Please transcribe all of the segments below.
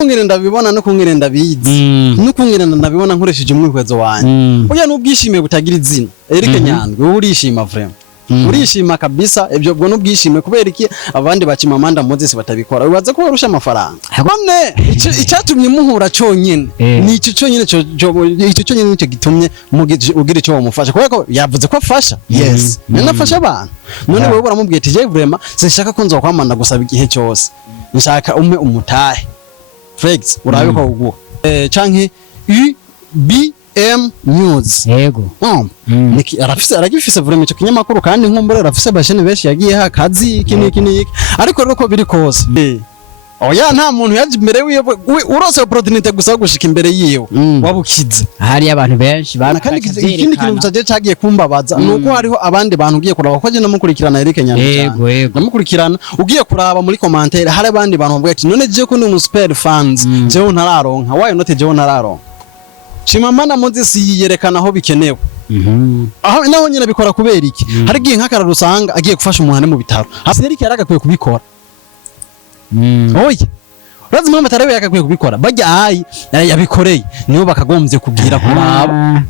Kungire ndabibona no kungire ndabizi no kungire ndabibona nkoresheje umwihwezo wanje burya n'ubwishime butagira izina Eric Nyandwi urishima vraiment urishima kabisa ibyo bwo n'ubwishime kubera iki abandi bacimamanda Moses batabikora ubaze ko barusha amafaranga none icyatumye muhura cyonyine ni icyo cyonyine icyo cyonyine nicyo gitumye ugira icyo wamufasha kubera ko yavuze ko afasha yes nanafasha abantu none wewe uramubwiye ati je vraiment sinshaka ko nzokwamanda gusaba igihe cyose nshaka umwe umutahe Flex urabe ko uguha canke UBM News yego aragifise vraiment cyo kinyamakuru kandi nkumbure arafise bashene benshi yagiye hakazi iki niki ariko rero ko biri kose oya nta muntu yaje imbere wiwe urose opportunity gusa gushika imbere yiwe wabukize hari abantu benshi kandi ikindi kintu cyaje cyagiye kumbabaza nuko hariho abandi bantu ugiye kuraba ko je namukurikirana Eric Nyandwi namukurikirana ugiye kuraba muri commentaire hari abandi bantu bavuga ati none je ko ni super fans je ntararonka wayo note je ntararonka Chimamanda Moses yiyerekana aho bikenewe aho naho nyine bikora kubera iki hari giye nk'akararo usanga agiye gufasha umuntu mu bitaro hasi Eric yaragakwiye kubikora oya urazi mama tarabe yakakwiye kubikora bajya yabikoreye nibo bakagombye kubwira kuraba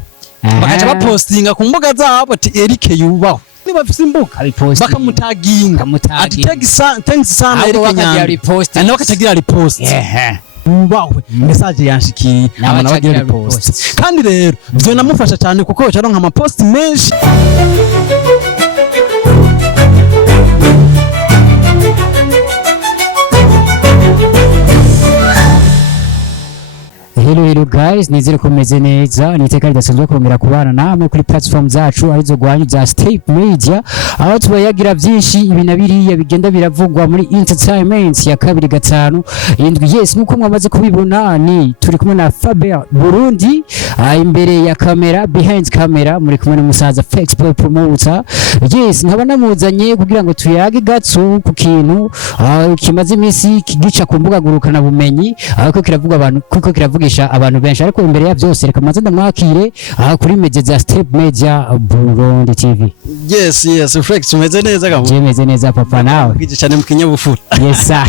bakaca bapostinga ku mbuga zabo ati Eric yubaho niba afite imbuga bakamutaginga ati thanks sana Eric Nyandwi nawe bakacagira repost ubahwe message yanshikiye amana bagira repost kandi rero byo namufasha cyane kuko cyaronka ama post menshi Hello guys, nizere ko meze neza niteka ridasanzwe kongera kubana namwe kuri platform zacu arizo gwanyu za Step Media aho tubayagira byinshi ibinabiriya bigenda biravugwa muri entertainment ya 2 5 yes nuko mwamaze kubibona ni turi kumwe na Faber Burundi imbere ya kamera behind camera muri kumwe n'umusaza Flex Boy Promoter yes nkaba namuzanye kugira ngo tuyage gatsu ku kintu kimaze iminsi kigica ku mbuga gurukana bumenyi ariko kiravuga abantu kuko kiravugisha abantu benshi ariko imbere ya byose reka maze ndamwakire kuri media za Step Media Burundi TV. Yes Flex umeze neza gaho. Meze neza papa nawe. Gije cyane mu kinyabufura. Yes sir.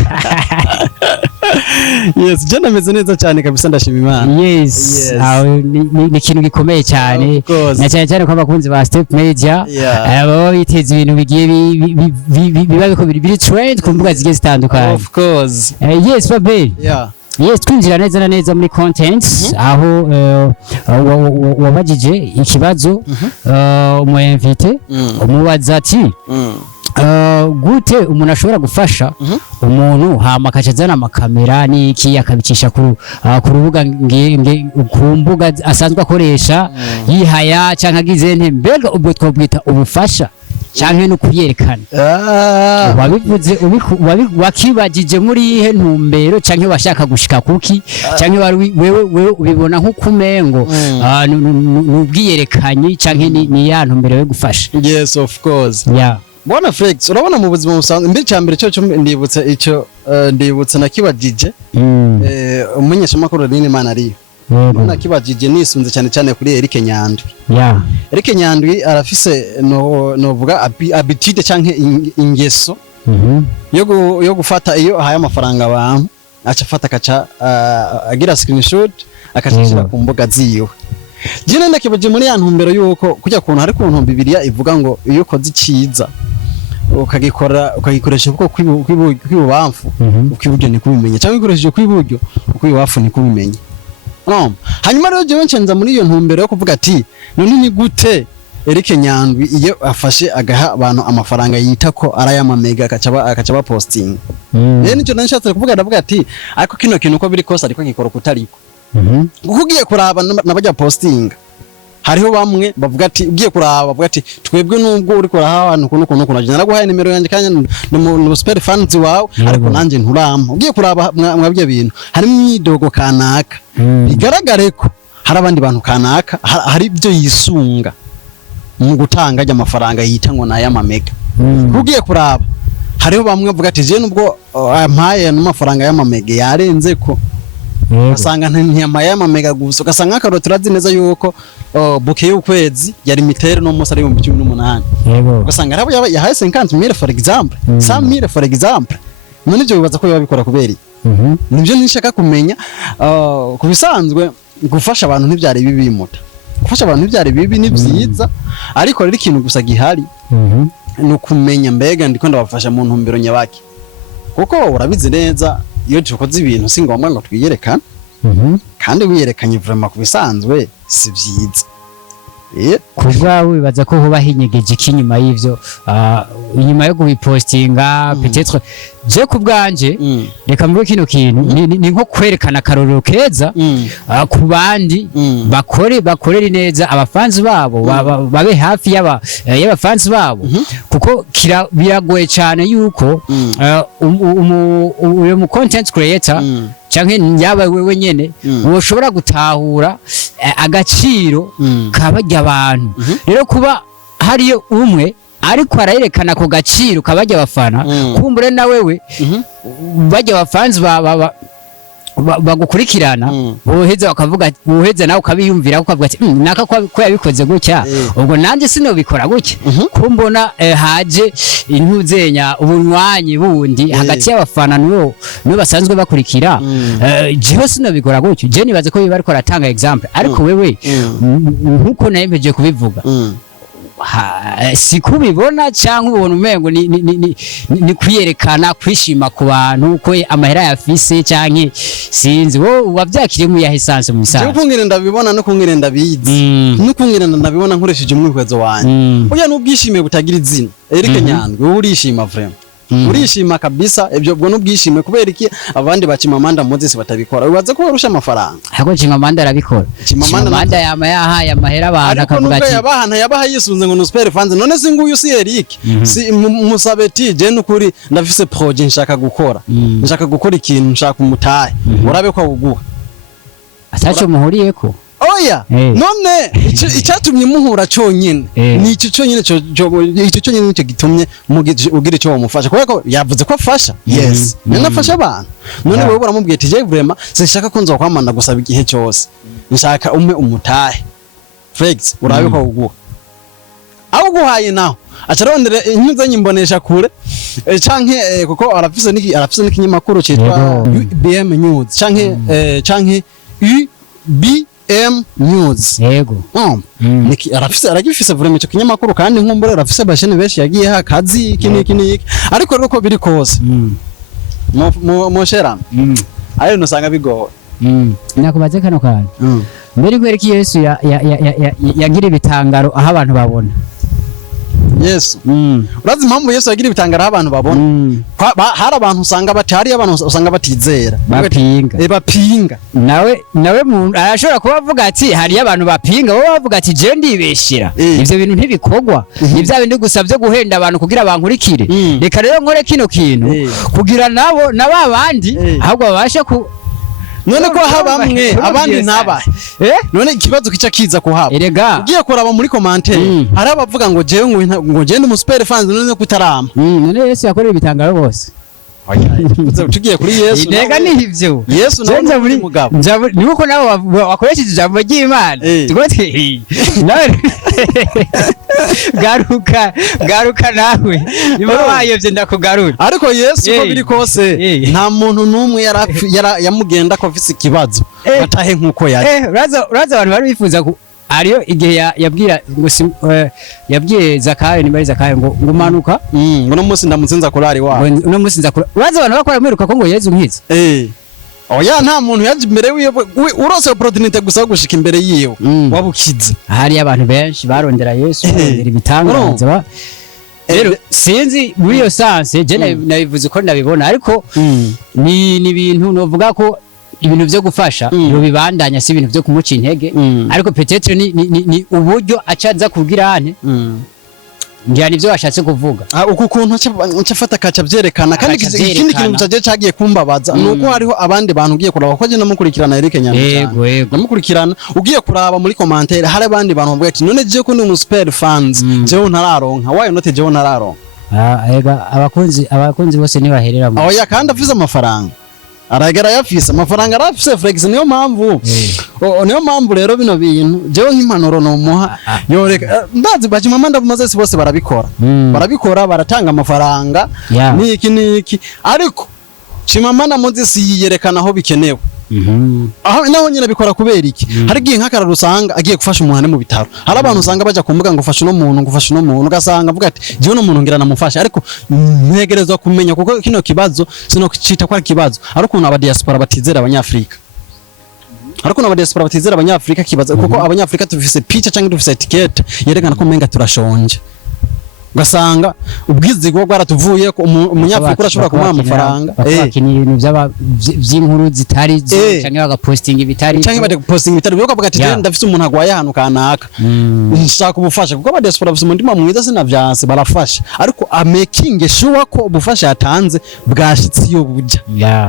Yes jana meze neza cyane kabisa ndashima Imana. Yes. Ni ikintu gikomeye cyane. Na cyane ko abakunzi ba Step Media abo biteze ibintu bigiye biba biko biri trend ku mbuga zigiye zitandukanye. Of course. Yes Fabel. Yeah. Yes twinjira neza na neza muri contents aho wabajije ikibazo umu invite umubaza ati gute umuntu ashobora gufasha umuntu hama akacazana amakamera niki akabicisha ku rubuga ku mbuga asanzwe akoresha yihaya canke agize nte mbega ubwo twobwita ubufasha canke no kuyerekana wabivuze wakibagije muri ihe ntumbero canke washaka gushika kuki canke wewe ubibona nko kumengo nubwiyerekanye canke ni ya ntumbero yo gufasha. Yes of course bona Flex urabona mu buzima busanzwe mbere cyambere cyo ndibutse nakibagije umunyesha makuru nini mana ari Nona kibajije nisunze cyane kuri Eric Nyandwi. Eric Nyandwi arafise novuga habitude canke ingeso yo gufata iyo haya amafaranga abantu aca fata kaca agira screenshot akashishira ku mbuga ziyo. Jine ndakibaje muri ya ntumbero yuko kujya kuntu hari kuntu Bibiliya ivuga ngo iyo ukoze iciza ukagikoresha kuko kwibubamfu ukiburyo ni kubimenye cyangwa ikoresheje kwiburyo ukwibafu ni kubimenye. Hanyuma rero jewe ncenza muri iyo ntumbero yo kuvuga ati none ni gute Eric Nyandwi iyo afashe agaha abantu amafaranga yita ko arayamamega akaca ba posting nicyo nashatse kuvuga ndavuga ati ariko kino kintu uko biri kose ariko gikora kutariko ugiye kuraba nabajya posting hariho bamwe bavuga ati ugiye kuraba bavuga ati twebwe nubwo uri kuraha abantu kuno naje naraguhaye nimero yanjye kanya no super fans wawe ariko nanje nturama ugiye kuraba mwabye bintu hari myidogo kanaka bigaragare ko hari abandi bantu kanaka hari ibyo yisunga mu gutanga amafaranga yita ngo naya mamega ugiye kuraba hariho bamwe bavuga ati je nubwo ampaye n'amafaranga y'amamega yarenze ko asanga ntiyama y'amamega gusa ugasanga akaroti turazi neza yuko buke y'ukwezi yari mitere no musa ari 18 ugasanga rabo yahaye 50000 for example 100000 for example none byo bibaza ko babikora kubera nibyo nishaka kumenya. Kubisanzwe gufasha abantu ntibyari bibimuta, gufasha abantu ntibyari bibi, ni byiza, ariko rero ikintu gusa gihari no kumenya mbega ndiko ndabafasha mu ntumbero nyabaki, kuko urabizi neza iyo dukoze ibintu si ngombwa ngo twiyerekane, kandi wiyerekanye vraiment kubisanzwe si byiza. Kubwa wibaza ko hoba hinyegeje ikinyuma y'ivyo inyuma yo kubipostinga peut-être je kubwanje reka mvuge kino kintu ni nko kwerekana karorero keza ku bandi bakorera neza abafanzi babo babe hafi y'abafanzi babo, kuko biragoye cyane yuko uyo mu content creator canke yaba wewe nyene woshobora gutahura agaciro kabajya abantu. Rero kuba hariyo umwe ariko arayerekana ko gaciro kabajya abafana, kumbure na wewe bajya abafanzi bagukurikirana boheza bakavuga, boheza nawe ukabiyumvira ukavuga ati naka ko yabikoze gutya, ubwo nanje sinobikora gutya. Kumbona haje intuzenya ubunwanyi bundi hagati y'abafana no basanzwe bakurikira, jewe sinobikora gutya. Je nibaze ko bariko ratanga example, ariko wewe nkuko nayemeje kubivuga si kubibona cyangwa ubona umengo ni kwiyerekana, kwishima ku bantu ko amahera yafise cyangwa sinzi wo wavyakiriye mu ya essence mu misanzu. Cyo kungire ndabibona no kungire ndabizi, no kungire ndabibona nkoresheje umwihwezo wanje. Oya n'ubwishime butagira izina, Eric Nyandwi urishima vraiment, urishima kabisa. Ibyo bwo n'ubwishime kubera iki abandi bacimamanda Moses batabikora, ubaze ko barusha amafaranga. Ahubwo Chimamanda arabikora. Chimamanda yahaye amahera abantu akavuga ati yabaha yisunze ngo nuspere fans. None singuyu si Eric, si Musabeti, je n'ukuri ndafise projet nshaka gukora, nshaka gukora ikintu, nshaka umutahe, urabe ko uguha atacho muhuriyeko. Oya none icyatumye muhura cyonyine ni icyo cyonyine, icyo cyonyine nicyo gitumye ugira icyo wamufasha, kuko yavuze ko afasha. Yes, nafasha abantu. None wewe uramubwiye ati je vraiment sinshaka ko nzokwamana gusaba igihe cyose, nshaka umwe umutahe Felix, urabe ko uguha aho guhaye naho acarondera inyuzanye imbonesha kure canke kuko arafise n'ikinyamakuru cyitwa UBM News canke UBM News. Yego. Aragifise vraiment icyo kinyamakuru, kandi nkumbure arafise bashene benshi yagiye hakazi iki ariko rero ko biri kose mo shera ayo nosanga bigoye. Nakubaze kano kantu mbere kwereka Yesu yagira ibitangaro aho abantu babona. Yesu urazi impamvu Yesu yagira ibitangaro aho abantu babona? Hari abantu usanga batari, abantu usanga batizera, bapinga. Nawe arashobora kuba avuga ati hari abantu bapinga, bo bavuga ati je ndibeshira, ivyo bintu ntibikogwa, nivya bindi gusa byo guhenda abantu kugira bankurikire. Reka rero nkore kino kintu kugira nabo nababandi ahubwo babashe ku. None ko habamwe abandi ntabahe none ikibazo kica kiza kuhaba. Ugiye kuraba muri commentaire hari abavuga ngo jewe ngo je ndi umusupere fans, none kutarama. None Yesu yakorera ibitangaro bose. Tugiye kuri Yesu nega ni ivyo Yesu nawe muri mugabo nuko nawe wakoresheje ijambo ry'Imana tugote nawe garuka nawe niba wayevye ndakugarura. Ariko Yesu ko biri kose nta muntu numwe yamugenda ko afise ikibazo batahe nkuko yari. Uraza abantu bari bifuza ariyo igihe yabwira ngo yabwiye Zakayo, ni bari Zakayo ngo manuka uno munsi ndamutsinza kurari wawe, uno munsi nza kurari. Uraza abantu bakora mwiruka ko ngo Yesu nkiza. Oya nta muntu yaje imbere wiwe urose opportunity gusa gushika imbere yiwe wabukize. Hari abantu benshi barondera Yesu barondera ibitangaza. Rero sinzi muri iyo sanse je nabivuze ko ndabibona, ariko ni ibintu novuga ko ibintu byo gufasha bibandanya, si ibintu byo kumuca intege, ariko peut-être ni uburyo acaza kubwirane ngira nivyo washatse kuvuga. Uku kuntu ncafata kaca byerekana, kandi ikindi kintu cyagiye kumbabaza nuko hariho abandi bantu ugiye kuraba ko je namukurikirana Eric Nyandwi. Namukurikirana ugiye kuraba muri commentaire hari abandi bantu bavuga ati none je ko ndi umusupere fans jewe ntararonka, why not jewe ntararonka. Ega abakunzi bose ni baherera mu. Oya kandi afize amafaranga, aragera yafise amafaranga, arafise Felix. Niyo mpamvu rero bino bintu jewe nk'impanuro no muha yoreka ndazi Chimamanda Moses bose barabikora baratanga amafaranga niki ariko Chimamanda Moses yiyerekana aho bikenewe aho naho nyine bikora kubera iki hari gihe nk'akararo usanga agiye gufasha umuntu mu bitaro hari abantu usanga baje kumbuga ngo ufashe no muntu ugasanga avuga ati jiwe no muntu ngira namufasha ariko ntegerezwa kumenya kuko kino kibazo sino cita kwa kibazo ariko ukuntu aba diaspora batizera abanyafrika ariko aba diaspora batizera abanyafrika kibazo kuko abanyafrika tufise picha cyangwa dufise etiquette yerekana ko menga turashonje ugasanga ubwizigwa bwaratuvuye ko umunyafrika urashobora kumuha amafaranga bakinira ibintu by'inkuru zitari zo cyangwa bagapostinga ibitari cyangwa bagapostinga ibitari byo kavuga ati ndafise umuntu agwaye ahantu kanaka nshaka ubufasha kuko aba diaspora bafise umutima mwiza sinavyanse barafasha ariko amaking sure ko ubufasha yatanze bwashitse iyo buja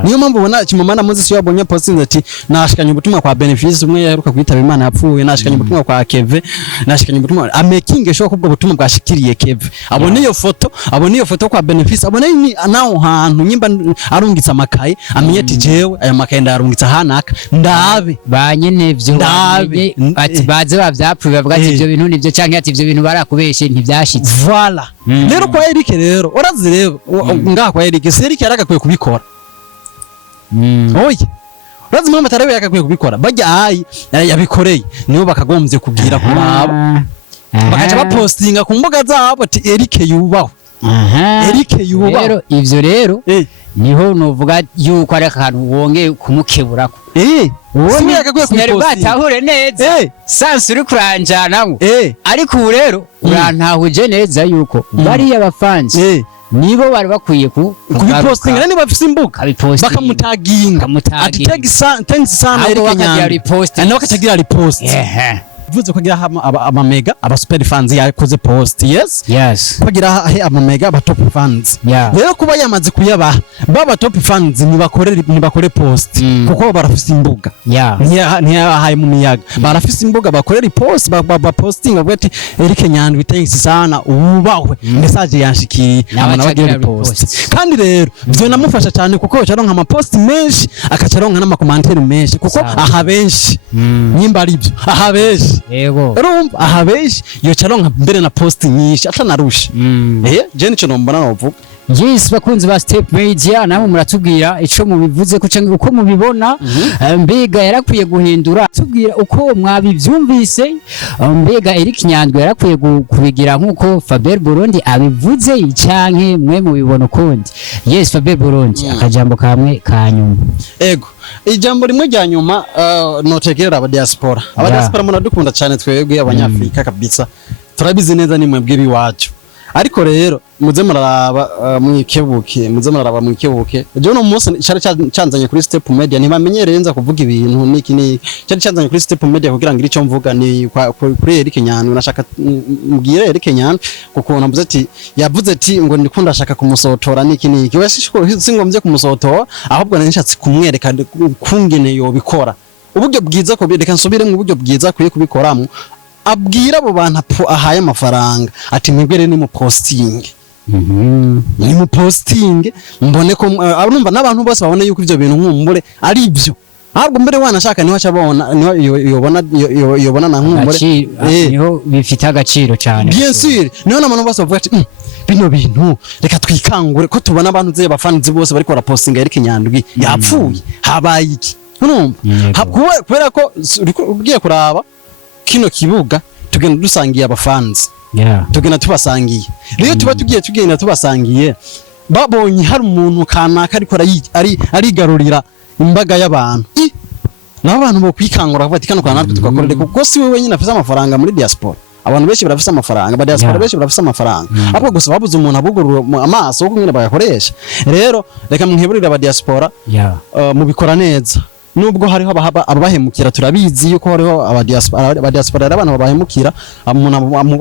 niyo mpamvu ubona Chimamanda Moses yabonye posting ati nashikanye ubutumwa kwa Benefice umwe yaheruka kwitaba Imana yapfuye nashikanye ubutumwa kwa Keve nashikanye ubutumwa amaking sure ko ubwo butumwa bwashikiriye Keve abone iyo foto kwa Benefice abone ni naho hantu nyimba arungitsa amakaye amenye ati jewe aya makaye ndarungitsa hanaka ndabe banyene vyo ati baze bavyapfuye bavuga ati ivyo bintu nivyo canke ati ivyo bintu barakubeshe ntivyashitse voilà rero kwa Eric rero urazi rero ngaha kwa Eric Eric yaragakwiye kubikora oya urazi mama tarabe yakakwiye kubikora bajya ayi yabikoreye nibo bakagombye kugira kuraba bakaca bapostinga ku mbuga zabo ati Eric yubaho Eric yubaho rero ivyo rero niho novuga yuko ari akantu wongeye kumukeburako uwo yakakwiye kupostinga batahure neza sansi uri kuranjanamo ariko ubu rero urantahuje neza yuko bari abafanzi nibo bari bakwiye kubipostinga nani bafise imbuga bakamutaginga ati thanks sana Eric Nyandwi nawe akagira repost vuze kugira amamega aba super fans yakoze post yes kugira amamega aba top fans rero kuba yamaze kuyabaha baba top fans nibakore post kuko barafise imbuga ntiyahaye mu miyaga barafise imbuga bakorera post ba posting bavuga ati Eric Nyandwi thanks sana ubahwe message yanshikiriye abantu bagira post kandi rero byo namufasha cyane kuko cyaronka ama post menshi akacaronka n'ama commentaire menshi kuko aha benshi nyimba ari byo aha benshi yego urumva aha benshi yo caronka mbere na post nyinshi atanarusha je nico nombona novuga yes bakunzi ba Step Media namwe muratubwira ico mubivuze ko cyangwa uko mubibona mbega yarakwiye guhindura tubwira uko mwabivyumvise mbega Eric Nyandwi yarakwiye kubigira nkuko Faber Burundi abivuze canke mwe mubibona ukundi yes Faber Burundi akajambo kamwe kanyuma ego ijambo rimwe rya nyuma notegera aba diaspora munadukunda cyane twebwe abanyafrika kabisa turabizi neza ni mwebwe biwacu ariko rero muze muraraba mwikebuke je no munsi cyari cyanzanye kuri Step Media ntibamenyereye nza kuvuga ibintu niki cyari cyanzanye kuri Step Media kugira ngo icyo mvuga ni kuri Eric Nyandwi nashaka mbwire Eric Nyandwi kuko navuze ati yavuze ati ngo ndikunda shaka kumusotora niki wese singombye kumusotora ahubwo nanishatse kumwereka kungene yo bikora uburyo bwiza ko reka nsubire mu buryo bwiza kuye kubikoramo abwira abo bantu ahaye amafaranga ati mwebwe ni mu posting ni mu posting mbone ko urumva n'abantu bose babone yuko ivyo bintu nkumbure ari byo ahubwo mbere wanashaka niho acabona niho yobona na nkumbure niho bifite agaciro cyane bien sûr niho n'abantu bose bavuga ati bino bintu reka twikangure ko tubona abantu ze bafanzi bose bari ko postinga Eric Nyandwi yapfuye habaye iki urumva kubera ko ugiye kuraba kino kibuga tugenda dusangiye abafanzi tugenda tubasangiye rero tuba tugenda tubasangiye babonye hari umuntu kanaka ariko arigarurira imbaga y'abantu naho abantu bo kwikangura bati kano kana natwe tugakorera kuko si wewe nyine afise amafaranga muri diaspora abantu benshi barafise amafaranga ba diaspora benshi barafise amafaranga ahubwo gusa babuze umuntu abugurura amaso uko nyine bayakoresha rero reka mwiheburira aba diaspora mubikora neza nubwo hariho abahemukira turabizi yuko hariho aba diaspora y'abantu babahemukira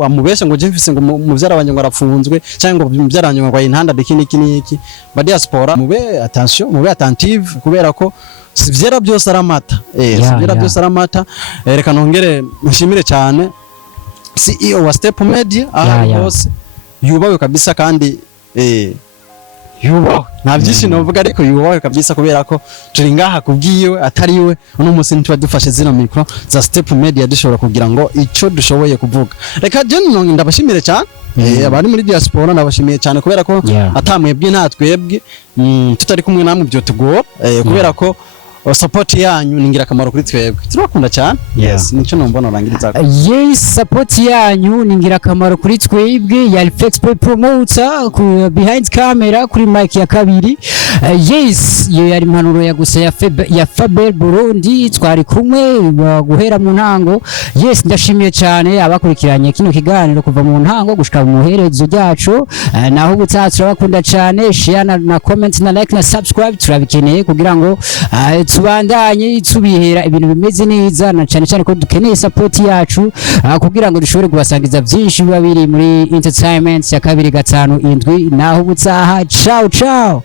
amubesha ngo je mfise ngo muvyara wanje ngo arafunzwe cyangwa ngo muvyara wanje ngo intanda niki ba diaspora mube attention mube attentive kubera ko sivyera byose aramata sivyera byose aramata reka nongere nshimire cyane CEO wa Step Media bose yubawe kabisa kandi yubaho nta byinshi novuga ariko yubaho kabisa kubera ko turi ngaha kubwiwe atariwe uno munsi ntitwa dufashe zino micro za Step Media dushobora kugira ngo ico dushoboye kuvuga reka je ndabashimire cyane abari muri diaspora nabashimiye cyane kubera ko atamwebwe nta twebwe tutari kumwe namwe byo tugora kubera ko support yanyu ningira kamaro kuri twebwe turakunda cyane yes nico nombona orangiriza yes support yanyu ningira kamaro kuri twebwe ya Flex promoter ku behind camera kuri mic ya kabiri yes yo yari impanuro ya gusa ya Faber Burundi twari kumwe guhera mu ntango yes ndashimiye cyane abakurikiranye kino kiganiro kuva mu ntango gushika mu herezo ryacu naho ubutaha bakunda cyane share na comment na like na subscribe turabikeneye kugira ngo tubandanye tubihera ibintu bimeze neza na cyane cyane ko dukeneye support yacu kugira ngo dushobore kubasangiza byinshi biba biri muri entertainment ya 257 naho ubutaha ciao ciao